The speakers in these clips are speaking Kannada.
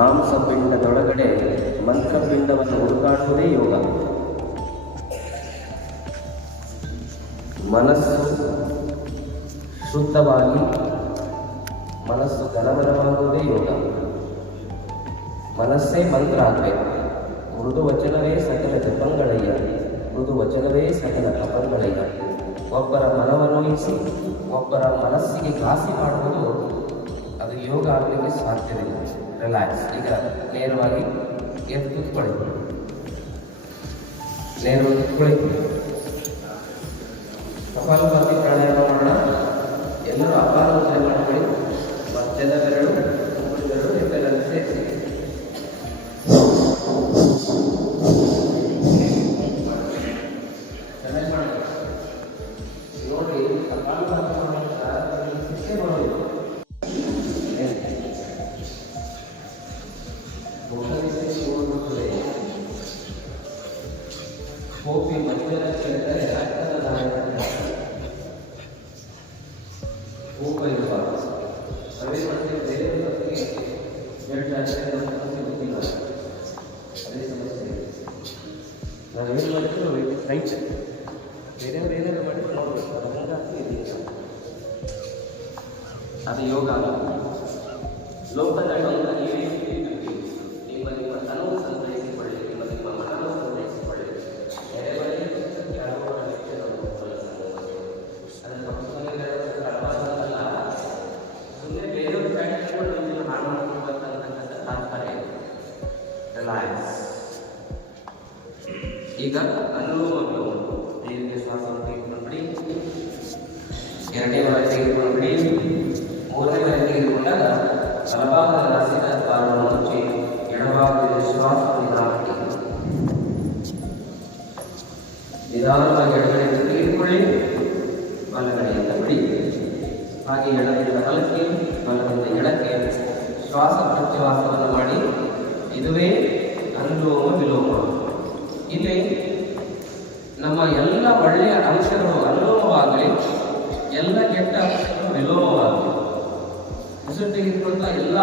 ಮಾಂಸಪಿಂಡದೊಳಗಡೆ ಮಂತ್ರಪಿಂಡವನ್ನು ಹುಡುಕಾಡುವುದೇ ಯೋಗ. ಮನಸ್ಸು ಶುದ್ಧವಾಗಿ ಮನಸ್ಸು ಗಲಭಲವಾಗುವುದೇ ಯೋಗ. ಮನಸ್ಸೇ ಮಂತ್ರ ಆಗಬೇಕು. ಮೃದು ವಚನವೇ ಸಕಲ ಜಪಂಗಳಯ್ಯ, ಮೃದು ವಚನವೇ ಸಕಲ ತಪಂಗಳಯ್ಯ. ಒಬ್ಬರ ಮನವನ್ನೊಯಿಸಿ ಒಬ್ಬರ ಮನಸ್ಸಿಗೆ ಘಾಸಿ ಮಾಡುವುದು ಅದು ಯೋಗ ಆಗಲಿಕ್ಕೆ ಸಾಧ್ಯವಿಲ್ಲ. ರಿಲ್ಯಾಕ್ಸ್. ಈಗ ನೇರವಾಗಿ ಎದ್ದು ಕೂತ್ಕೊಳ್ಳಿ, ನೇರವಾಗಿ ಕೂತ್ಕೊಳ್ಳಿ. ಕಪಾಲಭಾತಿ ಪ್ರಾಣಾಯಾಮ ಮಾಡೋಣ. ಎಲ್ಲರೂ ಅಪಾರ ಮಾಡ್ಕೊಳ್ಳಿ. ಮಧ್ಯದ ಬೆರಳು ಬೆರಳು ಹೆಬ್ಬೆರಳು ಸೇರಿಸಿ ಚೆನ್ನಾಗಿ ಮಾಡಿ ನೋಡಿ. ಕಪಾಲಭಾತಿ ಕೋಪಿ ಮಧ್ಯದ ಕೇಳಿದರೆ ರಕ್ತದ ದಾರಿಯಿಂದ ಕೋಪ ಇರಬಾರದು. ಅದೇ ಮತ್ತೆ ಬೇರೆ ಸಮಸ್ಯೆ ಗೊತ್ತಿಲ್ಲ. ಅದೇ ಸಮಸ್ಯೆ ನಾವೇನು ಮಾಡಿದ್ರು ರೈಟ್. ಬೇರೆಯವರು ಏನೇನು ಮಾಡಿದ್ರು ನೋಡ್ಬೇಕು. ಅದು ಯೋಗ ಅಲ್ಲ. ಲೋಕದ ನಿಮ್ಮ ತನವು ಸಂಗ್ರಹಿಸಿಕೊಳ್ಳಿ, ನಿಮ್ಮ ಮನವನ್ನು ಸಂಗ್ರಹಿಸಿಕೊಳ್ಳಿ. ಸುಮ್ಮನೆ ಬೇರೆಯವ್ರ ಫ್ಯಾಕ್ಟ್ರಿಗಳು ನಿಮ್ಮನ್ನು ಹಾಳು ಮಾಡ್ಕೊಳ್ಬೇಕಂತಕ್ಕಂಥ ತಾತ್ಪರ್ಯ. ರಿಲ್ಯಾಕ್ಸ್. ಈಗ ಅನುಲೋಮ ಈ ರೀತಿ ಶ್ವಾಸವನ್ನು ತೆಗೆದುಕೊಂಡ್ಬಿಡಿ. ಎರಡನೇ ಬಾರಿ ತೆಗೆದುಕೊಂಡ್ಬಿಡಿ. ಮೂರನೇ ಬಾರಿ ತೆಗೆದುಕೊಂಡಾಗ ಬಲಭಾಗದ ನಾಸಿಕ ದ್ವಾರವನ್ನು ಮುಚ್ಚಿ ಎಡಭಾಗದ ಶ್ವಾಸವನ್ನು ಹಾಕಿ ನಿಧಾನವಾಗಿ ಎಡಗಡೆಯಿಂದ ತೆಗೆದುಕೊಳ್ಳಿ, ಬಲಗಡೆಯಿಂದ ಬಿಡಿ. ಹಾಗೆ ಎಡದಿಂದ ಬಲಕ್ಕೆ, ಬಲದಿಂದ ಎಡಕ್ಕೆ ಶ್ವಾಸ ಪ್ರಶ್ವಾಸವನ್ನು ಮಾಡಿ. ಇದುವೇ ಅನುಲೋಮ ವಿಲೋಮ. ಇಲ್ಲಿ ನಮ್ಮ ಎಲ್ಲ ಒಳ್ಳೆಯ ಅಂಶಗಳು ಅನುಲೋಮವಾಗಲಿ, ಎಲ್ಲ ಕೆಟ್ಟ ಅಂಶಗಳು ವಿಲೋಮವಾಗಲಿ. ಉಸಿರು ತೆಗೆದುಕೊಂಡ ಎಲ್ಲ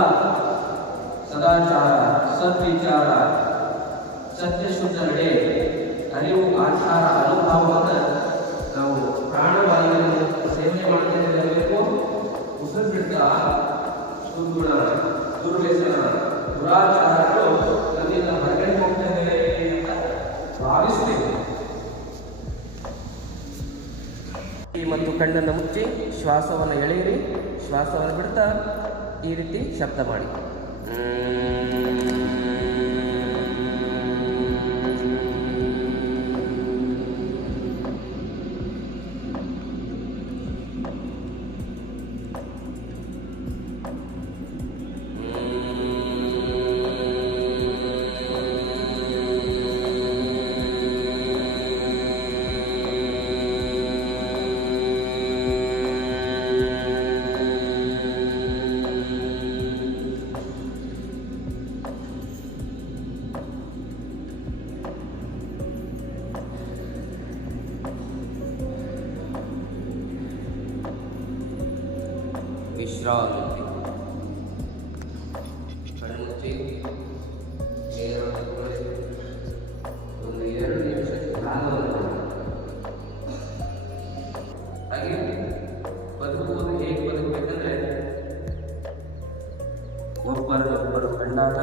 ಸದಾಚಾರ, ಸದ್ವಿಚಾರ, ಸತ್ಯಶುದ್ಧ ನಡೆ, ಅರಿವು, ಆಚಾರ, ಅನುಭವವನ್ನು ನಾವು ಪ್ರಾಣವಾಯುವಿನ ಸೇವನೆ ಮಾಡ್ತೇವೆ ಇರಬೇಕು. ಉಸಿರು ಬಿಡ್ತಾ ದುರ್ಗುಣ, ದುರ್ವ್ಯಸನ, ದುರಾಚಾರಗಳು ನನ್ನಿಂದ ಹೊರಗಡೆ ಹೋಗ್ತವೆ ಅಂತ ಭಾವಿಸಬೇಕು. ಮತ್ತು ಕಣ್ಣನ್ನು ಮುಚ್ಚಿ ಶ್ವಾಸವನ್ನು ಎಳೆಯಿರಿ. ಶ್ವಾಸವನ್ನು ಬಿಡ್ತಾ ಈ ರೀತಿ ಶಬ್ದ ಮಾಡಿ. ವಿಶ್ರಾಂತಿ. ಕಣ್ಣುಚ್ಚಿ ಒಂದು 2 ನಿಮಿಷ ಧ್ಯಾನವನ್ನು ಹಾಗೆ ಬದುಕುವುದು ಹೇಗೆ ಬದುಕಬೇಕಂದ್ರೆ ಒಬ್ಬರನ್ನೊಬ್ಬರು ಕಂಡಾಗ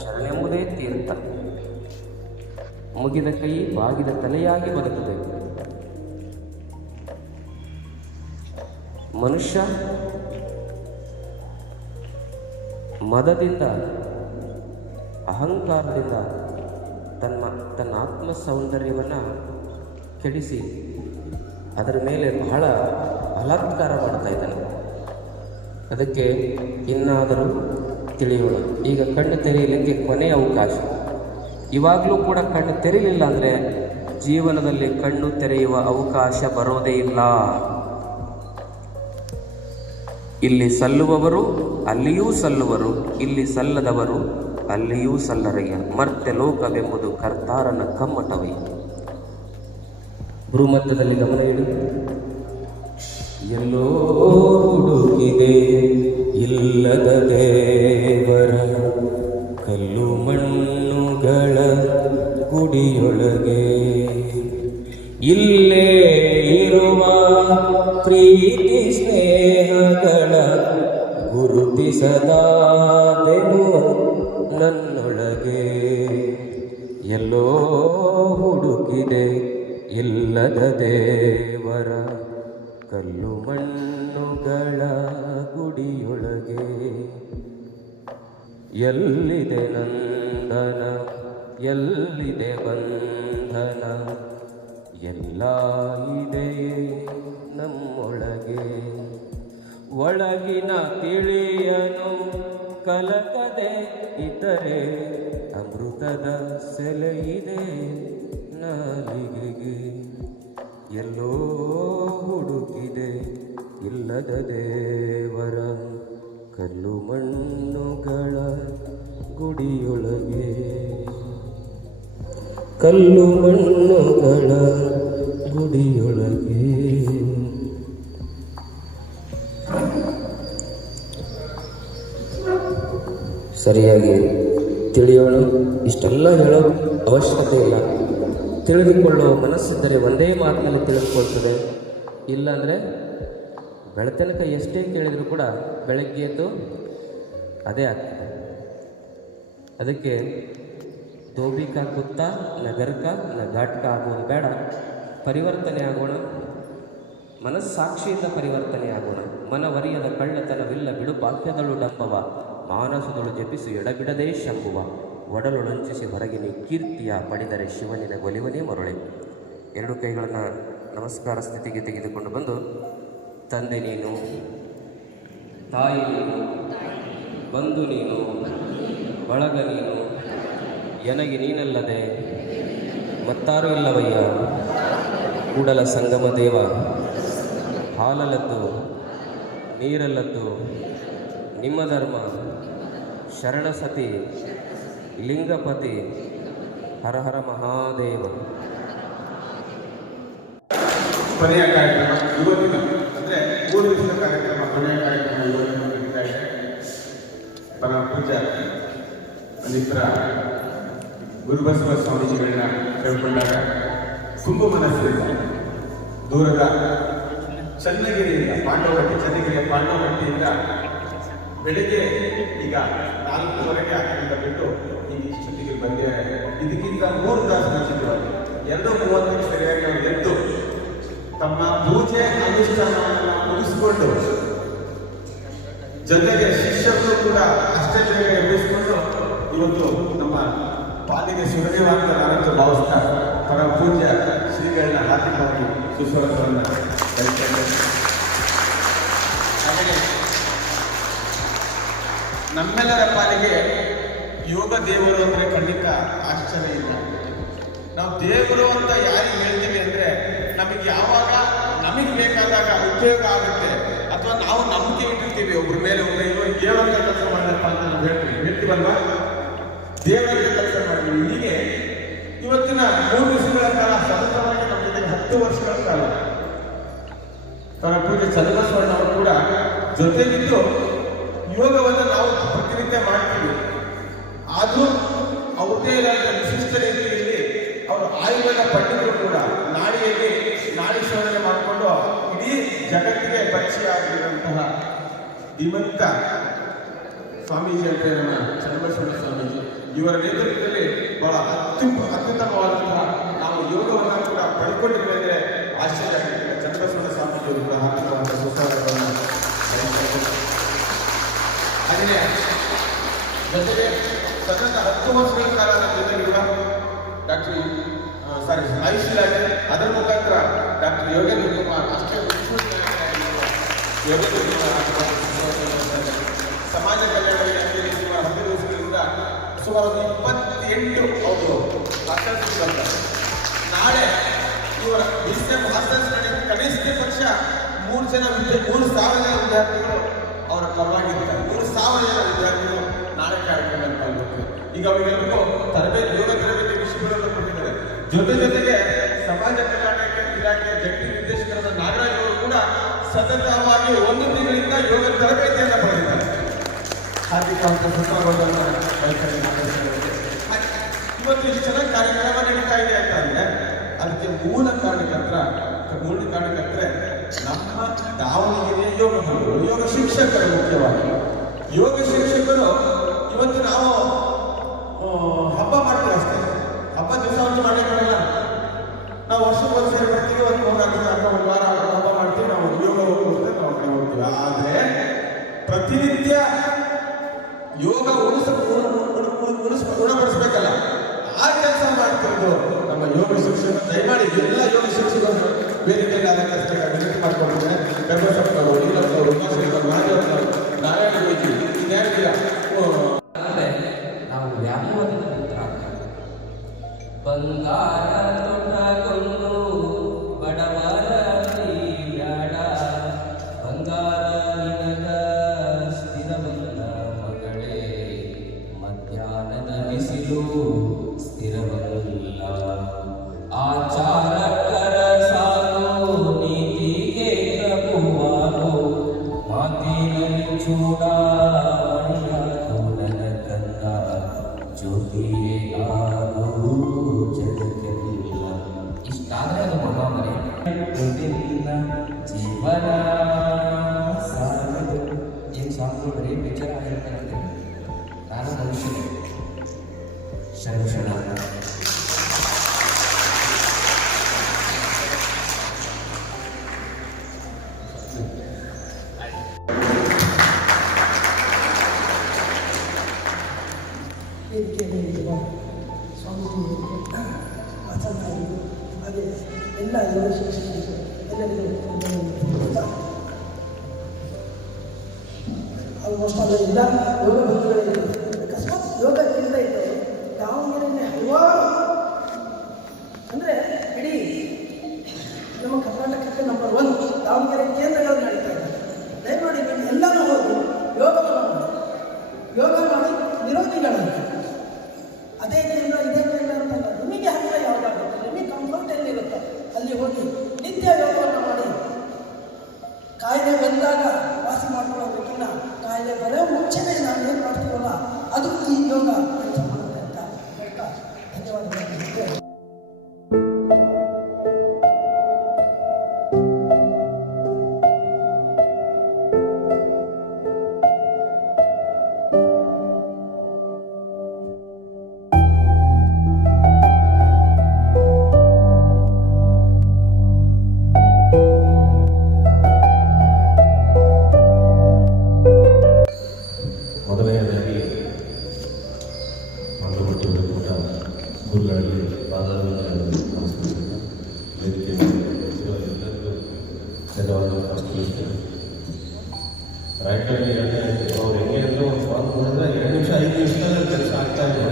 ಶರಣೆಂಬುದೇ ತೀರ್ಥ. ಮುಗಿದ ಕೈ ಬಾಗಿದ ತಲೆಯಾಗಿ ಬದುಕಬೇಕು. ಮನುಷ್ಯ ಮದದಿಂದ, ಅಹಂಕಾರದಿಂದ ತನ್ನ ಆತ್ಮ ಸೌಂದರ್ಯವನ್ನು ಕೆಡಿಸಿ ಅದರ ಮೇಲೆ ಬಹಳ ಬಲಾತ್ಕಾರ ಮಾಡ್ತಾ ಇದ್ದಾನೆ. ಅದಕ್ಕೆ ಇನ್ನಾದರೂ ತಿಳಿಯೋಣ. ಈಗ ಕಣ್ಣು ತೆರೆಯಲಿಕ್ಕೆ ಕೊನೆಯ ಅವಕಾಶ. ಇವಾಗಲೂ ಕೂಡ ಕಣ್ಣು ತೆರೆಯಲಿಲ್ಲ ಅಂದರೆ ಜೀವನದಲ್ಲಿ ಕಣ್ಣು ತೆರೆಯುವ ಅವಕಾಶ ಬರೋದೇ ಇಲ್ಲ. ಇಲ್ಲಿ ಸಲ್ಲುವವರು ಅಲ್ಲಿಯೂ ಸಲ್ಲುವರು, ಇಲ್ಲಿ ಸಲ್ಲದವರು ಅಲ್ಲಿಯೂ ಸಲ್ಲರಯ್ಯ. ಮರ್ತ್ಯ ಲೋಕವೆಂಬುದು ಕರ್ತಾರನ ಕಮ್ಮಟವಯ್ಯ. ಭೂಮಧ್ಯದಲ್ಲಿ ಗಮನ ಇಡು. ಎಲ್ಲೋ ಹುಡುಕಿದೆ ಇಲ್ಲದ ದೇವರ ಗುಡಿಯೊಳಗೆ ಇಲ್ಲೇ ಇರುವ ಪ್ರೀತಿ ಸ್ನೇಹಗಳ ಗುರುತಿಸದಾದೆನು ನನ್ನೊಳಗೆ. ಎಲ್ಲೋ ಹುಡುಕಿದೆ ಇಲ್ಲದ ದೇವರ ಕಲ್ಲು ಮಣ್ಣುಗಳ ಗುಡಿಯೊಳಗೆ. ಎಲ್ಲಿದೆ ನಂದನ ಎಲ್ಲಿದೆ ಬಂಧನ ಎಲ್ಲ ಇದೆಯೇ ನಮ್ಮೊಳಗೆ. ಒಳಗಿನ ತಿಳಿಯನು ಕಲಕದೆ ಇದ್ದರೆ ಅಮೃತದ ಸೆಲೆಯಿದೆ ನಾಲಿಗೆಗೆ. ಎಲ್ಲೋ ಹುಡುಕಿದೆ ಇಲ್ಲದ ದೇವರ ಕಲ್ಲು ಮಣ್ಣುಗಳ ಗುಡಿಯೊಳಗೆ. ಕಲ್ಲು ಮಣ್ಣುಗಳ ಗುಡಿಯೊಳಗೆ. ಸರಿಯಾಗಿ ತಿಳಿಯೋಣ. ಇಷ್ಟೆಲ್ಲ ಹೇಳೋ ಅವಶ್ಯಕತೆ ಇಲ್ಲ. ತಿಳಿದುಕೊಳ್ಳೋ ಮನಸ್ಸಿದ್ದರೆ ಒಂದೇ ಮಾತಿನಲ್ಲಿ ತಿಳಿದುಕೊಳ್ತದೆ. ಇಲ್ಲಾಂದರೆ ಬೆಳತನಕ ಎಷ್ಟೇ ಕೇಳಿದರೂ ಕೂಡ ಬೆಳಗ್ಗೆ ಎದ್ದು ಅದೇ ಆಗ್ತದೆ. ಅದಕ್ಕೆ ದೋಬಿಕ ಕುತ್ತ ನಗರ್ಕ ನ ಘಾಟ್ಕ ಆಗೋದು ಬೇಡ. ಪರಿವರ್ತನೆ ಆಗೋಣ. ಮನಸ್ಸಾಕ್ಷಿಯಿಂದ ಪರಿವರ್ತನೆ ಆಗೋಣ. ಮನವರಿಯದ ಕಳ್ಳತನವಿಲ್ಲ ಬಿಡು ಬಾಕ್ಯದಳು ಡಂಬವ. ಮಾನಸದಳು ಜಪಿಸು ಎಡಬಿಡದೇ ಶಂಭುವ. ಒಡಲೊಳಂಚಿಸಿ ಹೊರಗಿನಿ ಕೀರ್ತಿಯ ಪಡೆದರೆ ಶಿವನಿನ ಒಲಿವನೇ ಮರುಳೆ. ಎರಡು ಕೈಗಳನ್ನು ನಮಸ್ಕಾರ ಸ್ಥಿತಿಗೆ ತೆಗೆದುಕೊಂಡು ಬಂದು, ತಂದೆ ನೀನು, ತಾಯಿ ನೀನು, ಬಂಧು ನೀನು, ಬಳಗ ನೀನು, ಎನಗೆ ನೀನಲ್ಲದೆ ಮತ್ತಾರೂ ಇಲ್ಲವಯ್ಯ. ಕೂಡಲ ಸಂಗಮ ದೇವ, ಹಾಲಲ್ಲದ್ದು ನೀರಲ್ಲದ್ದು ನಿಮ್ಮ ಧರ್ಮ. ಶರಣ ಸತಿ ಲಿಂಗಪತಿ ಹರ ಹರ ಮಹಾದೇವ. ಕೊನೆಯ ಕಾರ್ಯಕ್ರಮ ಇವತ್ತಿನ ಅಂದರೆ 3 ದಿವಸದ ಕಾರ್ಯಕ್ರಮ. ಕೊನೆಯ ಕಾರ್ಯಕ್ರಮ ಇವತ್ತಿನ ನಡೀತಾ ಇದೆ. ಪರಮ ಪೂಜ್ಯ ಮಿತ್ರ ಗುರುಬಸವ ಸ್ವಾಮೀಜಿಗಳನ್ನ ಕೇಳ್ಕೊಂಡಾಗ ತುಂಬ ಮನಸ್ಸಿನಿಂದ ದೂರದ ಚನ್ನಗಿರಿಯಿಂದ ಚನ್ನಗಿರಿಯ ಪಾಂಡವಹಟ್ಟಿಯಿಂದ ಬೆಳಿಗ್ಗೆ ಈಗ 4:30 ಆಗಿಂದ ಬಿಟ್ಟು ಈಗ ಇಷ್ಟೊತ್ತಿಗೆ ಬಂದೆ. ಇದಕ್ಕಿಂತ 3 ತಾಸು ಮುಂಚಿತವಾಗಿ 2:30 ಸರಿಯಾಗಿ ಅವರು ಎದ್ದು ತಮ್ಮ ಪೂಜೆ ಅನುಷ್ಠಾನವನ್ನು ಮುಗಿಸಿಕೊಂಡು, ಜೊತೆಗೆ ಶಿಷ್ಯರು ಕೂಡ ಅಷ್ಟೇ ಬೇಗ ಎಬ್ಬಿಸಿಕೊಂಡು ಇವತ್ತು ನಮ್ಮ ಪಾಲಿಗೆ ಸುರನೇವಾದ ನಾನಂತೂ ಭಾವಿಸ್ತಾ ಪರಮ ಪೂಜ್ಯ ಶ್ರೀಗಳನ್ನ ಹಾಕಿಕೊಂಡು ಸುಸ್ವಾಗತವನ್ನು ಬಯಸ್ತೇನೆ. ಹಾಗೆ ನಮ್ಮೆಲ್ಲರ ಪಾಲಿಗೆ ಯೋಗ ದೇವರು ಅಂದರೆ ಖಂಡಿತ ಆಶ್ಚರ್ಯ ಇಲ್ಲ. ನಾವು ದೇವರು ಅಂತ ಯಾರಿಗೆ ಹೇಳ್ತೀವಿ ಅಂದರೆ ನಮಗೆ ಯಾವಾಗ ನಮಗೆ ಬೇಕಾದಾಗ ಉಪಯೋಗ ಆಗುತ್ತೆ, ಅಥವಾ ನಾವು ನಂಬಿಕೆ ಇಟ್ಟಿರ್ತೀವಿ ಒಬ್ಬರ ಮೇಲೆ ಒಬ್ಬರು ದೇವರಂತ ಕೆಲಸ ಮಾಡಪ್ಪ ಅಂತ ನಾವು ಹೇಳ್ತೀವಲ್ವಾ, ದೇವರಿಗೆ ಕೆಲಸ ಮಾಡ್ತೀವಿ. ಹೀಗೆ ಇವತ್ತಿನ 3 ದಿವಸಗಳ ಕಾಲ ಸತತವಾಗಿ ನಮ್ಮ ಜೊತೆಗೆ 10 ವರ್ಷಗಳ ಕಾಲ ಪರಮ ಪೂಜ್ಯ ಚನ್ನಬಸವಣ್ಣ ಅವರು ಕೂಡ ಜೊತೆಗಿದ್ದು ಯೋಗವನ್ನು ನಾವು ಪ್ರತಿನಿತ್ಯ ಮಾಡ್ತೀವಿ. ಆದರೂ ಅವ್ರದ್ದೇ ಇಲ್ಲದ ವಿಶಿಷ್ಟ ರೀತಿಯಲ್ಲಿ ಅವರು ಆಯುರ್ವೇದ ಪಂಡಿತರು ಕೂಡ ನಾಡಿ ಶೋಧನೆ ಮಾಡಿಕೊಂಡು ಇಡೀ ಜಗತ್ತಿಗೆ ಪರಿಚಯ ಆಗಿರುವಂತಹ ಧೀಮಂತ ಸ್ವಾಮೀಜಿ ಅಂತ ನಮ್ಮ ಚನ್ನಬಸವಣ್ಣ ಸ್ವಾಮೀಜಿ ಇವರ ನೇತೃತ್ವದಲ್ಲಿ ಬಹಳ ಅತ್ಯುತ್ತಮವಾದಂತಹ ನಾವು ಯೋಗವನ್ನು ಕೂಡ ಪಡ್ಕೊಂಡಿದ್ದೇವೆ ಅಂದರೆ ಆಶ್ಚರ್ಯ ಆಗಿದೆ. ಚನ್ನಬಸವಣ್ಣ ಸ್ವಾಮೀಜಿಯವರು ಕೂಡ ಹಾಕಿರುವಂತಹ ಸುಸ್ವಾಗತವನ್ನು ಹಾಗೆಯೇ ಜೊತೆಗೆ ಸತತ 10 ವರ್ಷಗಳ ಕಾಲ ನಮ್ಮ ಜೊತೆಗಿರುವ ಆಯುಷ್ ಇಲಾಖೆ, ಅದರ ಮುಖಾಂತರ ಡಾಕ್ಟರ್ ಯೋಗೇಂದ್ರ ಕುಮಾರ್ ಸಮಾಜ ಕಲ್ಯಾಣ ಇಲಾಖೆಯಲ್ಲಿ ಸುಮಾರು 10 ದಿವಸಗಳಿಂದ ಸುಮಾರು 28 ಅವರು ಮಾಸ್ಟರ್ಸ್. ನಾಳೆ ಇವರ ಬಿಸಿಎಂ ಮಾಸ್ಟರ್ಸ್ ಕನಿಷ್ಠ ಪಕ್ಷ 3,000 ಜನ ವಿದ್ಯಾರ್ಥಿಗಳು ಅವರ ಪರವಾಗಿರ್ತಾರೆ. 3,000 ಜನ ವಿದ್ಯಾರ್ಥಿಗಳು ನಾಳೆ ಕಾರ್ಯಕ್ರಮದಲ್ಲಿ ಪಾಲ್ಗೊಳ್ತಾರೆ. ಈಗ ಅವರಿಗೆಲ್ಲರಿಗೂ ಯೋಗ ತರಬೇತಿ ವಿಷಯಗಳನ್ನು ಕೊಟ್ಟಿದ್ದಾರೆ. ಜೊತೆಗೆ ಸಮಾಜ ಕಲ್ಯಾಣ ಇಲಾಖೆ ಜಂಟಿ ನಿರ್ದೇಶಕರಾದ ನಾಗರಾಜ್ ಅವರು ಕೂಡ ಸತತವಾಗಿ 1 ತಿಂಗಳಿಂದ ಯೋಗ ತರಬೇತಿಯನ್ನು ಪಡೆದಿದ್ದಾರೆ. ಹಾರ್ದಿಕ ಸುಸ್ವಾಗತವನ್ನು ಇವತ್ತು ಇಷ್ಟು ಚೆನ್ನಾಗಿ ಕಾರ್ಯಕ್ರಮ ನಡೀತಾ ಇದೆ ಅಂತ ಅಂದ್ರೆ ಅದಕ್ಕೆ ಮೂಲ ಕಾರಣಕರ್ತರೆ ನಮ್ಮ ದಾವಣಗೆರೆಯ ಯೋಗ ಗುರುಗಳು, ಯೋಗ ಶಿಕ್ಷಕರು. ಮುಖ್ಯವಾಗಿ ಯೋಗ ಶಿಕ್ಷಕರು ಇವತ್ತು ನಾವು ಹಬ್ಬ ಮಾಡ್ತೀವಿ ಅಷ್ಟೇ. ಹಬ್ಬ ದಿವಸ ಒಂದು ಮಾಡಲ್ಲ. ನಾವು ವರ್ಷಕ್ಕೆ ಒಂದ್ಸರಿ ಬರ್ತೀವಿ, ಒಂದು 3-4 ದಿನ ಅಥವಾ ಒಂದು ವಾರ ಹಬ್ಬ ಮಾಡ್ತೀವಿ. ನಾವು ಯೋಗ ಹೋಗ್ತೀವಿ, ನಾವು ಕಡೆ ಹೋಗ್ತೀವಿ. ಆದರೆ ಪ್ರತಿನಿತ್ಯ ಯೋಗ ಗುಣಪಡಿಸ್ಬೇಕಲ್ಲ, ಆ ಕೆಲಸ ಮಾಡ್ತಿರೋದು ನಮ್ಮ ಯೋಗ ಶಿಕ್ಷಕರು. ದಯಮಾಡಿ ಎಲ್ಲ ಯೋಗ ಶಿಕ್ಷಕರು ವೇದಿಕೆಯಲ್ಲಿ ಅಲಂಕರಿಸಿದಾಗ ವಿನಂತಿ ಮಾಡ್ಕೊಂಡಿದ್ದಾರೆ. ಗರ್ಭಸಪ್ತವರು, ನೀಲಪ್ಪವರು, ಉಮಾಶಂಕರ್, ಮಹಾದೇವನವರು, ನಾರಾಯಣ ಗೋಜಿ, ನಾವು ವ್ಯಾಮೋಹದಿಂದ ಬಂಗಾರ ತೊಟ್ಟಗೊಂಡು ಬಡವರ ಬ್ಯಾಡ, ಬಂಗಾರ ನಿನಗ ಸ್ಥಿರವಲ್ಲ ಮಗಳೇ, ಮಧ್ಯಾಹ್ನದ ಬಿಸಿಲು ಸ್ಥಿರವಲ್ಲ, ಆಚಾರಕರ ಸಾಲು ನೀತಿಗೆ ಪ್ರಭುವಾಲು, ಮಾತಿನಲ್ಲಿ ಚೂಡಾಮಣಿಯಾದು ನನ್ನ ಕಂದ, ಜ್ಯೋತಿಯೇ ಆಗು ಜಗಕ್ಕೆಲ್ಲ. ಇಷ್ಟಾದ್ರೆ ಅದು ಮಹಾಮನೆ ಜೀವನ ಸಾಗದು. ಏನು ಸಾಂಗ್ಗಳು ಬರೀ ಪಿಕ್ಚರ್ ಆಗಿರ್ತಾರಂತೆ. ನಾನು ಮನುಷ್ಯನೇ ಶರಣ ವೇದಿಕೆಯಲ್ಲಿರುವ ಸ್ವಾಮೀಜಿಯವರಿಗೆ, ಆಚಾರ್ಯರಿಗೂ, ಹಾಗೆ ಎಲ್ಲ ಯೋಗ ಶಿಕ್ಷಕರಿಗೂ ಎಲ್ಲರಿಗೂ ಆಲ್ಮೋಸ್ಟ್ ಎಲ್ಲ ಯೋಗ ಬಂಧುಗಳಿದೆ. ಅಕಸ್ಮಾತ್ ಯೋಗ ಇಲ್ಲ ಇತ್ತು ದಾವಣಗೆರೆಯಲ್ಲಿ ಹಲವಾರು, ಅಂದರೆ ಇಡೀ ನಮ್ಮ ಕರ್ನಾಟಕಕ್ಕೆ ನಂಬರ್ 1 ದಾವಣಗೆರೆ ಕೇಂದ್ರಗಳು ನಡೀತಾ ಇದೆ. ದಯಮಾಡಿ ನೀವು ಎಲ್ಲರೂ ಹೋಗಿ ಯೋಗವನ್ನು ಮಾಡಿ, ಯೋಗ ಮಾಡಿ ನಿರೋಗಿಗಳಂತ. ಅದೇ ಕೇಂದ್ರ ಇದೇ ಕೇಂದ್ರ ಅಂತಲ್ಲ, ನಿಮಗೆ ಹತ್ತಿರ ಯಾವುದಾಗುತ್ತೆ, ನಿಮಗೆ ಕಂಫರ್ಟ್ ಎಲ್ಲಿರುತ್ತೆ ಅಲ್ಲಿ ಹೋಗಿ ನಿತ್ಯ ಯೋಗವನ್ನು ಮಾಡಿ. ಕಾಯಿಲೆ ಬಂದಾಗ ವಾಸಿ ಮಾಡ್ಕೊಳ್ಳೋದಕ್ಕಿಂತ ಕಾಯಿಲೆ ಬರೋ ಮುಂಚೆನೇ ನಾವು ಏನು ಮಾಡ್ತೀವಲ್ಲ ಅದು ಈ ಯೋಗ ಕೆಲಸ ಮಾಡುತ್ತೆ ಅಂತ ಹೇಳ್ತಾ ಧನ್ಯವಾದಗಳು. ಮೊದಲನೆಯದಾಗಿ ಮಂಗಳೂರು ಗುರುಗಳಲ್ಲಿ ಪಾದಾಭಿವಂದನೆಗಳನ್ನು ನಮಸ್ಕರಿಸುತ್ತಾ ವೇದಿಕೆ ಎಲ್ಲರಿಗೂ ಧನ್ಯವಾದಗಳು ನಮಸ್ಕರಿಸ್ತೇನೆ. ರೈಟಲ್ಲಿ ಅವ್ರು ಹೆಂಗೆ ಅಂದ್ರೆ ಒಂದು ಸಾಂಗ್ ನೋಡಿದ್ರೆ 2 ನಿಮಿಷ 5 ನಿಮಿಷದಲ್ಲಿ ಕೆಲಸ ಆಗ್ತಾ ಇದೆ.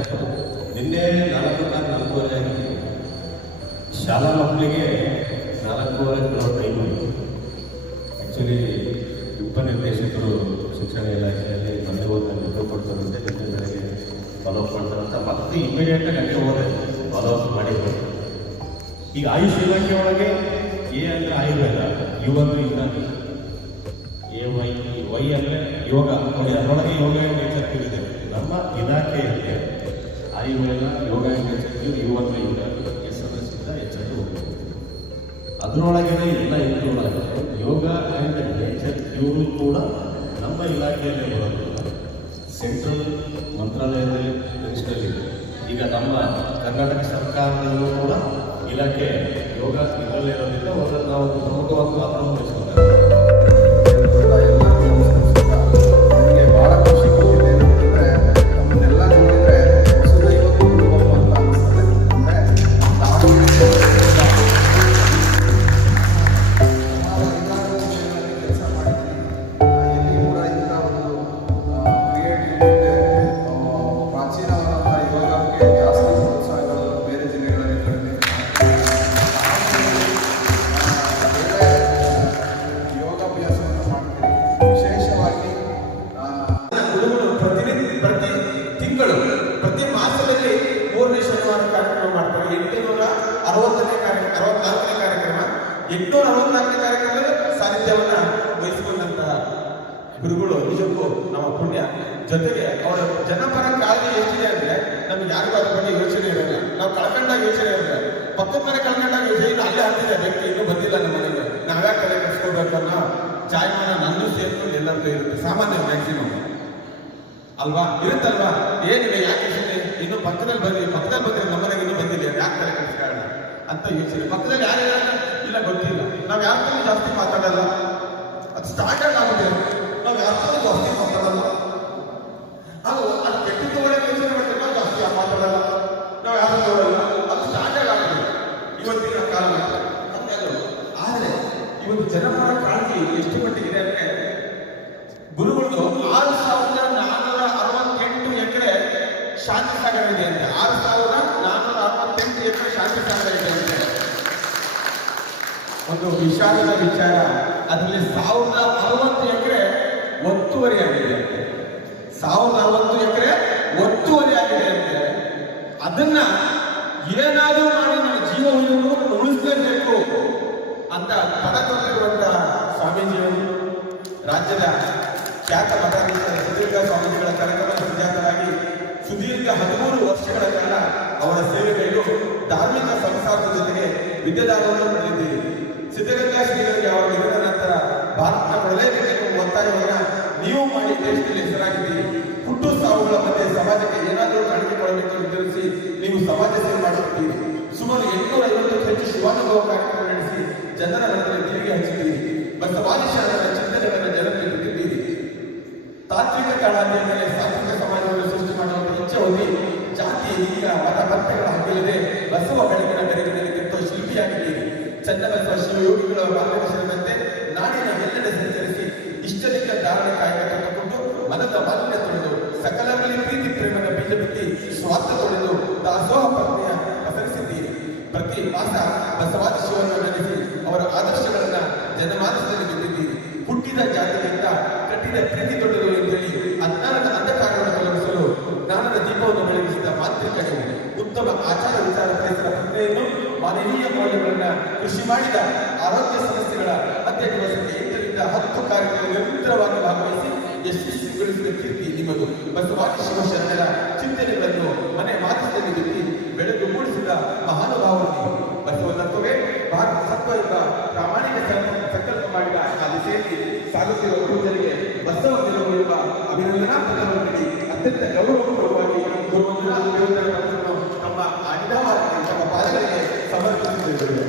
ನಿನ್ನೆ 4:45 ಆಗಿದೆ. ಶಾಲಾ ಮಕ್ಕಳಿಗೆ 4:15 ಟೈಮ್ ಆಯಿತು. ಆ್ಯಕ್ಚುಲಿ ಉಪನಿರ್ದೇಶಕರು ಶಿಕ್ಷಣ ಇಲಾಖೆಯಲ್ಲಿ ಬಂದು ಹೋದ ಕೊಡ್ತಾರಂತೆ, ಜೊತೆ ಬೆಳಗ್ಗೆ ಫಾಲೋಅಪ್ ಮಾಡ್ತಾರಂತ, ಮತ್ತೆ ಇಮಿಡಿಯೇಟಾಗಿ ಅಲ್ಲೇ ಹೋದೆ ಫಾಲೋಅಪ್ ಮಾಡಿದ್ರು. ಈಗ ಆಯುಷ್ ಇಲಾಖೆ ಒಳಗೆ ಎ ಅಂದರೆ ಆಯುರ್ವೇದ, ಯು ಅಂದರೆ ಯುನಾನಿ, ವೈ ಅಂದರೆ ಯೋಗ ನೋಡಿ, ಅದರೊಳಗೆ ಯೋಗ ನೇಚರ್ ಇದೆ. ನಮ್ಮ ಇಲಾಖೆಯಲ್ಲಿ ಆಯುರ್ವೇದ, ಯೋಗ ನೇಚರ್, ಯು ಅಂದರೆ ಯುನಾನಿ, ಎಸ್ ಅಂದರೆ ಸಿದ್ಧ, ಎಚ್ ಅಂದರೆ ಹೋಗಿ ಅದರೊಳಗೇ ಎಲ್ಲ ಇನ್ಕ್ಲೂಡ್ ಆಗುತ್ತೆ. ಯೋಗ ಆ್ಯಂಡ್ ನೇಚರ್ ಇವರು ಕೂಡ ನಮ್ಮ ಇಲಾಖೆಯಲ್ಲೇ ಬರೋದಿಲ್ಲ, ಸೆಂಟ್ರಲ್ ಮಂತ್ರಾಲಯದಲ್ಲಿ ರಿಜಿಸ್ಟರ್ ಇದೆ. ಈಗ ನಮ್ಮ ಕರ್ನಾಟಕ ಸರ್ಕಾರದಲ್ಲೂ ಕೂಡ ಇಲಾಖೆ ಯೋಗ ಇದರಲ್ಲೇ ಇರೋದ್ರಿಂದ ನಾವು ಪ್ರಮುಖವಾಗಿ ಪಾತ್ರ ವಹಿಸ್ಕೊಳ್ತಾರೆ. ನನಗೆ ಭಾಳ ಖುಷಿ ಕೊಟ್ಟಿದೆ ಅಂತಂದರೆ ನಮ್ಮನ್ನೆಲ್ಲ ನೋಡಿದರೆ ಹೊಸದೈವ ಕುಟುಂಬ ಅಂತ ಅನಿಸ್ತದೆ. ಅಂದರೆ ಕೆಲಸ ಮಾಡಿದ್ದೀನಿ, ಎಲ್ಲಿ ಕೂಡ ಇಂಥ ಒಂದು ಕ್ರಿಯೇಟಿವ್ ಪ್ರಾಚೀನವಾದಂಥ ಯೋಗಕ್ಕೆ ಜಾಸ್ತಿ ಪ್ರೋತ್ಸಾಹಗಳು ಬೇರೆ ಜಿಲ್ಲೆಗಳಲ್ಲಿ ಕಡಿಮೆ. ಯೋಗಾಭ್ಯಾಸವನ್ನು ಮಾಡ್ತೀನಿ. ವಿಶೇಷವಾಗಿ ಗುರುಗಳು ಪ್ರತಿ ತಿಂಗಳು ಪ್ರತಿ ಮಾಸದಲ್ಲಿ 3ನೇ ಶನಿವಾರ ಕಾರ್ಯಕ್ರಮ ಮಾಡ್ತಾರೆ. 864ನೇ ಕಾರ್ಯಕ್ರಮ 864ನೇ ಕಾರ್ಯಕ್ರಮದಲ್ಲಿ ಸಾನ್ನಿಧ್ಯವನ್ನ ವಹಿಸಿಕೊಂಡಂತ ಗುರುಗಳು ನಿಜಕ್ಕೂ ನಮ್ಮ ಪುಣ್ಯ. ಜೊತೆಗೆ ಅವರ ಜನಪರ ಕಾಳಜಿ ಎಷ್ಟಿದೆ ಅಂದ್ರೆ ನಮ್ಗೆ ಯಾರಿಗೂ ಅದ್ರ ಬಗ್ಗೆ ಯೋಚನೆ ಇರಲ್ಲ. ನಾವು ಕಳ್ಕೊಂಡಾಗ ಯೋಚನೆ ಇರಲ್ಲ, ಪಕ್ಕದ ಮನೆ ಕಳ್ಕೊಂಡಾಗ ಯೋಚನೆ ಇಲ್ಲ, ಅಲ್ಲೇ ಆಗ್ತಿದೆ ವ್ಯಕ್ತಿ ಇನ್ನೂ ಬಂದಿಲ್ಲ ನಮ್ಮ ಮನೆಗೆ, ನಾವ್ಯಾಕೆ ತಲೆ ಕಟ್ಸ್ಕೊಳ್ಬೇಕು ಅನ್ನೋ ಜಾಯಮಾನ ನನ್ನೂ ಸೇರ್ಕೊಂಡು ಎಲ್ಲರಿಗೂ ಇರುತ್ತೆ. ಸಾಮಾನ್ಯ ಮ್ಯಾಕ್ಸಿಮಮ್ ಅಲ್ವಾ, ಇರುತ್ತಲ್ವಾ? ಏನಿಲ್ಲ, ಯಾಕೆ ಇನ್ನು ಪಕ್ಕದಲ್ಲಿ ಬಂದ್ರೆ ನಮ್ಮ ಮನೆಗೆ ಇನ್ನೂ ಬಂದಿಲ್ಲ, ಯಾಕೆ ತಲೆ ಕಟ್ಸ್ಕೊಳ್ಳೋಣ ಅಂತ ಯೋಚನೆ. ಪಕ್ಕದಲ್ಲಿ ಯಾರು ಇಲ್ಲ ಗೊತ್ತಿಲ್ಲ, ನಾವು ಯಾರು ಜಾಸ್ತಿ ಮಾತಾಡಲ್ಲ, ಅದು ಸ್ಟಾರ್ಟರ್ಡ್ ಆಗಿದೆ, ನಾವು ಯಾರು ಜಾಸ್ತಿ ಮಾತಾಡಲ್ಲ, ಅದು ಕೆಟ್ಟಿದ್ದು ಒಳ್ಳೆ ಯೋಚನೆ ಮಾಡ್ತೀವಿ, ನಾವು ಜಾಸ್ತಿ ಮಾತಾಡಲ್ಲ, ನಾವು ಯಾರು ನೋಡಲ್ಲ, ಅದು ಸ್ಟಾರ್ಟರ್ಡ್ ಆಗಿದೆ ಇವತ್ತಿನ ಕಾಲ. ಆದರೆ ಇವತ್ತು ಜನಪರ ಕಾಳಜಿ ಎಷ್ಟು ಮಟ್ಟಿಗಿದೆ ಅಂದ್ರೆ, ಗುರುಗಳು 6,468 ಎಕರೆ ಶಾಂತಿ ಸಾಗರ ಇದೆ ಅಂತೆ. 6,468 ಎಕರೆ ಶಾಂತಿ ಸಾಗರ ಇದೆ ಅಂತೆ. ಒಂದು ವಿಷಾದದ ವಿಚಾರ, ಅದರಲ್ಲಿ 1,060 ಎಕರೆ ಒತ್ತುವರಿ ಆಗಿದೆ ಅಂತೆ. 1,060 ಎಕರೆ ಒತ್ತುವರಿ ಆಗಿದೆ ಅಂತೆ. ಅದನ್ನ ಏನಾದರೂ ಮಾಡಿ ನಮ್ಮ ಜೀವ ಉಳಿಸಲೇಬೇಕು ಅಂತ ಪದ ತೊಂದಿರುವಂತಹ ಸ್ವಾಮೀಜಿಯವರು ರಾಜ್ಯದ ಖ್ಯಾತ ಮಠಾಧೀಶರ ಸುದೀರ್ಘ ಸ್ವಾಮೀಜಿಗಳ ಕಾರ್ಯಕ್ರಮ ಸಂಜಾತರಾಗಿ ಸುದೀರ್ಘ 13 ವರ್ಷಗಳ ಕಾಲ ಅವರ ಸೇವೆಗಳು ಧಾರ್ಮಿಕ ಸಂಸ್ಥಾನದ ಜೊತೆಗೆ ವಿದ್ಯಾದಾನವನ್ನು ಪಡೆದಿದ್ದೀರಿ. ಸಿದ್ಧಗಂಗಾ ಶ್ರೀಗಳಿಗೆ ಅವರ ನಿಧನ ನಂತರ ಭಾರತ ಕೊಡಲೇಬೇಕೆಂಬ ಒತ್ತಾಯವನ್ನ ನೀವು ಮಾಡಿ ದೇಶದಲ್ಲಿ ಹೆಸರಾಗಿದ್ದೀರಿ. ಹುಟ್ಟು ಸಾವುಗಳ ಮಧ್ಯೆ ಸಮಾಜಕ್ಕೆ ಏನಾದರೂ ಕಾಣಿಕೆ ಕೊಡಬೇಕು ನಿರ್ಧರಿಸಿ ನೀವು ಸಮಾಜ ಸೇವೆ ಮಾಡುತ್ತೀರಿ. ಸುಮಾರು 850ಕ್ಕೂ ಹೆಚ್ಚು ಶಿವಾನುಭವ ಕಾರ್ಯಕ್ರಮ ನಡೆಸಿ ಜನರ ಮನದಲ್ಲಿ ತಿರುಗಿ ಹಚ್ಚಿದ್ದೀರಿ. ಬಸವಾದಿ ಶರಣರ ಚಿಂತನೆಗಳನ್ನು ಜನರಿಗೆ ಬಿಟ್ಟಿದ್ದೀರಿ. ತಾತ್ವಿಕ ಕಾಳಜಿಯ ಮೇಲೆ ಸಾತ್ವಿಕ ಸಮಾಜವನ್ನು ಸೃಷ್ಟಿ ಮಾಡುವಂತ ಇಚ್ಛೆ ಹೊಂದಿ ಜಾತಿ ಈಗ ಮತ ಪಂಥಗಳ ಹಕ್ಕಿಲ್ಲದೆ ಬಸವ ಬೆಳಕಿನ ಬೆಳಕಿನಲ್ಲಿ ಕೆತ್ತೋ ಶಿಲ್ಪಿಯಾಗಿದ್ದೀರಿ. ಚನ್ನಬಸವ ಶಿವಯೋಗಿಗಳ ಮಾರ್ಗದರ್ಶನದಂತೆ ನಾಡಿನ ಎಲ್ಲೆಡೆ ಸಂಚರಿಸಿ ಇಷ್ಟಲಿಂಗ ಧಾರಣೆ ಕಾಯಕ ಕಟ್ಟಿಕೊಂಡು ಮನದ ಮಾಲಿನ್ಯ ತೊಳೆದು ಸಕಲರಲ್ಲಿ ಪ್ರೀತಿ ಪ್ರೇಮದ ಬೀಜ ಬಿತ್ತಿ ಸ್ವಾರ್ಥ ತೊಳೆದು ದಾಸೋಹ ಪತ್ನಿಯ ಪಸರಿಸಿದ್ದೀರಿ. ಪ್ರತಿ ಮಾಸ ಬಸವಾದಿ ಶಿವವನ್ನು ನೆನೆಸಿ ಅವರ ಆದರ್ಶಗಳನ್ನ ಜನಮಾನಸದಲ್ಲಿ ಬಿತ್ತಿದ್ದೀರಿ. ಹುಟ್ಟಿದ ಜಾತಿಗಿಂತ ಕಟ್ಟಿದ ಪ್ರೀತಿ ದೊಡ್ಡದು ಎಂದೇಳಿ ಅಜ್ಞಾನದ ಅಂಧಕಾರವನ್ನು ತೊಲಗಿಸಲು ಜ್ಞಾನದ ದೀಪವನ್ನು ಬೆಳಗಿಸಿದ ಮಾತೃಕ ನೀವು. ಉತ್ತಮ ಆಚಾರ ವಿಚಾರ ಪರಿಸರ ಪ್ರಜ್ಞೆಯನ್ನು ಮಾನವೀಯ ಮೌಲ್ಯಗಳನ್ನ ಕೃಷಿ ಮಾಡಿದ ಆರೋಗ್ಯ ಸಮಸ್ಯೆಗಳ ಅಧ್ಯಯನಕ್ಕೆ 8ರಿಂದ 10 ಕಾರ್ಯಕ್ರಮ ನಿರಂತರವಾಗಿ ಭಾಗವಹಿಸಿ ಯಶಸ್ವಿಗೊಳಿಸಿದ ಕೀರ್ತಿ ನಿಮ್ಮದು. ಬಸವಾದಿ ಶಿವಶರಣರ ಚಿಂತನೆಗಳನ್ನು ಮನೆ ಮಾತೃದಲ್ಲಿ ಬಿತ್ತಿ ಬೆಳಕು ಮೂಡಿಸಿದ ಮಹಾನುಭಾವರು ನೀವು. ಬಸವ ತತ್ವವೇ ಭಾರತ ತತ್ವ ಎಂಬ ಪ್ರಾಮಾಣಿಕ ಸಂಕಲ್ಪ ಮಾಡಿದ ಆ ದಿಸೆಯಲ್ಲಿ ಸಾಗುತ್ತಿರುವ ಗುರುಜರಿಗೆ ಬಸವ ಗೆಲುವು ಎಂಬ ಅಭಿನಂದನಾ ಪತ್ರವನ್ನು ನೀಡಿ ಅತ್ಯಂತ ಗೌರವಪೂರ್ವವಾಗಿ ಗುರುವಂದನಾ ಪತ್ರವನ್ನು ನಮ್ಮ ಅನಿವಾರ್ಯ ನಮ್ಮ ಪಾದಗಳಿಗೆ ಸಮರ್ಪಿಸುತ್ತಿದ್ದೇವೆ.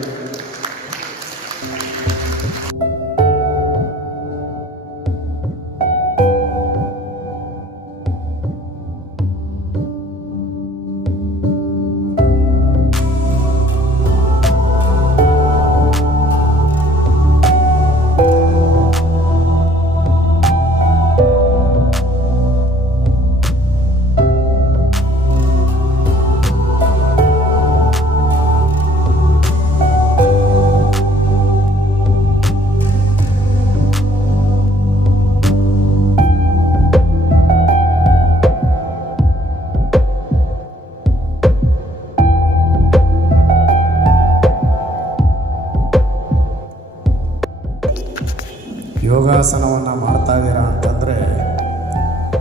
ಯೋಗಾಸನವನ್ನು ಮಾಡ್ತಾ ಇದ್ದೀರಾ ಅಂತಂದರೆ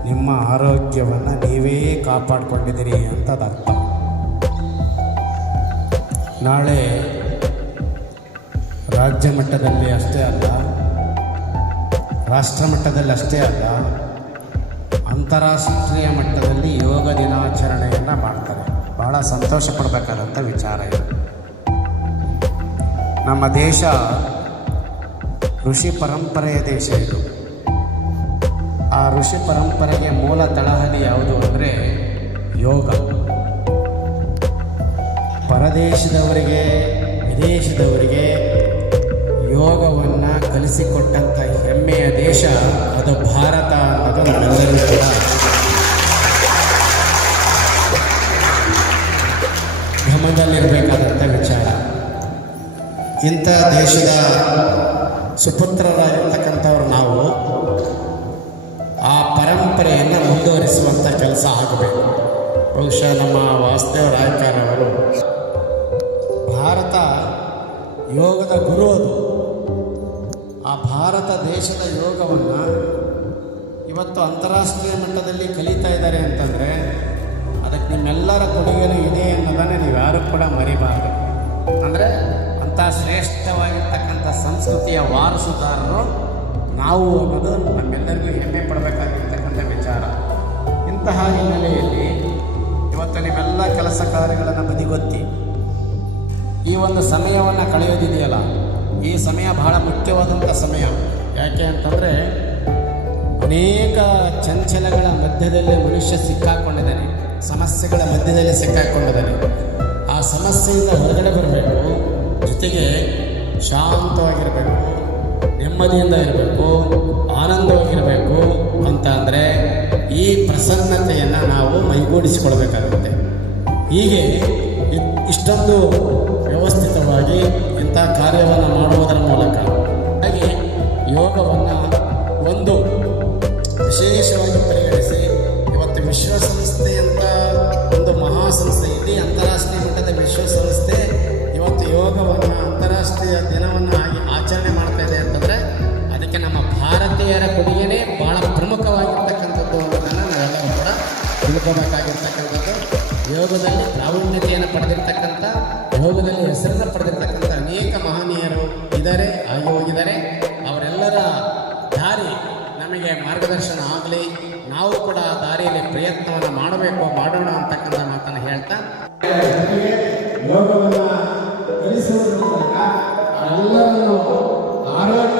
ನಿಮ್ಮ ಆರೋಗ್ಯವನ್ನು ನೀವೇ ಕಾಪಾಡಿಕೊಂಡಿದ್ದೀರಿ ಅಂತದ ಅರ್ಥ. ನಾಳೆ ರಾಜ್ಯ ಮಟ್ಟದಲ್ಲಿ ಅಷ್ಟೇ ಅಲ್ಲ, ರಾಷ್ಟ್ರ ಮಟ್ಟದಲ್ಲಿ ಅಷ್ಟೇ ಅಲ್ಲ, ಅಂತಾರಾಷ್ಟ್ರೀಯ ಮಟ್ಟದಲ್ಲಿ ಯೋಗ ದಿನಾಚರಣೆಯನ್ನು ಮಾಡ್ತಾರೆ. ಭಾಳ ಸಂತೋಷ ಪಡಬೇಕಾದಂಥ ವಿಚಾರ ಇದು. ನಮ್ಮ ದೇಶ ಋಷಿ ಪರಂಪರೆಯ ದೇಶ ಇದು. ಆ ಋಷಿ ಪರಂಪರೆಗೆ ಮೂಲ ತಳಹದಿ ಯಾವುದು ಅಂದರೆ ಯೋಗ. ಪರದೇಶದವರಿಗೆ ವಿದೇಶದವರಿಗೆ ಯೋಗವನ್ನು ಕಲಿಸಿಕೊಟ್ಟಂಥ ಹೆಮ್ಮೆಯ ದೇಶ ಅದು ಭಾರತ ಅನ್ನೋದು ನಮ್ಮೆಲ್ಲರಿಗೂ ಕೂಡ ಗಮನದಲ್ಲಿರಬೇಕಾದಂಥ ವಿಚಾರ. ಇಂಥ ದೇಶದ ಸುಪುತ್ರರಾಗಿರ್ತಕ್ಕಂಥವ್ರು ನಾವು ಆ ಪರಂಪರೆಯನ್ನು ಮುಂದುವರಿಸುವಂಥ ಕೆಲಸ ಆಗಬೇಕು. ಬಹುಶಃ ನಮ್ಮ ವಾಸುದೇವ ರಾಯಕಾರ್ ಅವರು ಭಾರತ ಯೋಗದ ಗುರು ಅದು. ಆ ಭಾರತ ದೇಶದ ಯೋಗವನ್ನು ಇವತ್ತು ಅಂತಾರಾಷ್ಟ್ರೀಯ ಮಟ್ಟದಲ್ಲಿ ಕಲಿತಾ ಇದ್ದಾರೆ ಅಂತಂದರೆ ಅದಕ್ಕೆ ನಿಮ್ಮೆಲ್ಲರ ಕೊಡುಗೆನೂ ಇದೆ ಅನ್ನೋದನ್ನು ನೀವು ಯಾರೂ ಕೂಡ ಮರಿಬಾರ್ದು. ಅಂದರೆ ಅಂಥ ಶ್ರೇಷ್ಠವಾಗಿರ್ತಕ್ಕಂಥ ಸಂಸ್ಕೃತಿಯ ವಾರಸುದಾರರು ನಾವು ಅನ್ನೋದು ನಮ್ಮೆಲ್ಲರಿಗೂ ಹೆಮ್ಮೆ ಪಡಬೇಕಾಗಿರ್ತಕ್ಕಂಥ ವಿಚಾರ. ಇಂತಹ ಹಿನ್ನೆಲೆಯಲ್ಲಿ ಇವತ್ತು ನೀವೆಲ್ಲ ಕೆಲಸ ಕಾರ್ಯಗಳನ್ನು ಬದಿಗೊತ್ತಿ ಈ ಒಂದು ಸಮಯವನ್ನು ಕಳೆಯೋದಿದೆಯಲ್ಲ, ಈ ಸಮಯ ಬಹಳ ಮುಖ್ಯವಾದಂಥ ಸಮಯ. ಯಾಕೆ ಅಂತಂದರೆ ಅನೇಕ ಚಂಚಲಗಳ ಮಧ್ಯದಲ್ಲಿ ಮನುಷ್ಯ ಸಿಕ್ಕಾಕೊಂಡಿದ್ದಾನೆ, ಸಮಸ್ಯೆಗಳ ಮಧ್ಯದಲ್ಲಿ ಸಿಕ್ಕಾಕೊಂಡಿದ್ದಾನೆ. ಆ ಸಮಸ್ಯೆಯಿಂದ ಹೊರಗಡೆ ಬರಬೇಕು, ಜೊತೆಗೆ ಶಾಂತವಾಗಿರಬೇಕು, ನೆಮ್ಮದಿಯಿಂದ ಇರಬೇಕು, ಆನಂದವಾಗಿರಬೇಕು ಅಂತ ಅಂದರೆ ಈ ಪ್ರಸನ್ನತೆಯನ್ನು ನಾವು ಮೈಗೂಡಿಸಿಕೊಳ್ಬೇಕಾಗುತ್ತೆ. ಹೀಗೆ ಇಷ್ಟೊಂದು ವ್ಯವಸ್ಥಿತವಾಗಿ ಇಂಥ ಕಾರ್ಯವನ್ನು ಮಾಡುವುದರ ಮೂಲಕ ಹಾಗೆ ಯೋಗವನ್ನು ಒಂದು ವಿಶೇಷವಾಗಿ ಪರಿಗಣಿಸಿ ಇವತ್ತು ವಿಶ್ವಸಂಸ್ಥೆಯಂಥ ಒಂದು ಮಹಾಸಂಸ್ಥೆ, ಇಡೀ ಅಂತಾರಾಷ್ಟ್ರೀಯ ಮಟ್ಟದ ವಿಶ್ವಸಂಸ್ಥೆ ಇವತ್ತು ಯೋಗವನ್ನು ಅಂತಾರಾಷ್ಟ್ರೀಯ ದಿನವನ್ನು ಆಚರಣೆ ಮಾಡ್ತಾ ಇದೆ ಅಂತಂದರೆ ಅದಕ್ಕೆ ನಮ್ಮ ಭಾರತೀಯರ ಕೊಡುಗೆನೇ ಭಾಳ ಪ್ರಮುಖವಾಗಿರ್ತಕ್ಕಂಥದ್ದು ಅನ್ನೋದನ್ನು ನಾವೆಲ್ಲರೂ ಕೂಡ ತಿಳ್ಕೋಬೇಕಾಗಿರ್ತಕ್ಕಂಥದ್ದು. ಯೋಗದಲ್ಲಿ ಪ್ರಾವೀಣ್ಯತೆಯನ್ನು ಪಡೆದಿರ್ತಕ್ಕಂಥ, ಯೋಗದಲ್ಲಿ ಹೆಸರನ್ನು ಪಡೆದಿರ್ತಕ್ಕಂಥ ಅನೇಕ ಮಹನೀಯರು ಇದ್ದಾರೆ, ಆಗಿ ಹೋಗಿದ್ದಾರೆ. ಅವರೆಲ್ಲರ ದಾರಿ ನಮಗೆ ಮಾರ್ಗದರ್ಶನ ಆಗಲಿ, ನಾವು ಕೂಡ ಆ ದಾರಿಯಲ್ಲಿ ಪ್ರಯತ್ನವನ್ನು ಮಾಡೋಣ ಅಂತಕ್ಕಂಥ ಮಾತನ್ನು ಹೇಳ್ತಾ ಯೋಗವನ್ನು ಕಲಿಸುವುದರ ಮೂಲಕ ಎಲ್ಲರನ್ನು ಆರೋಗ್ಯ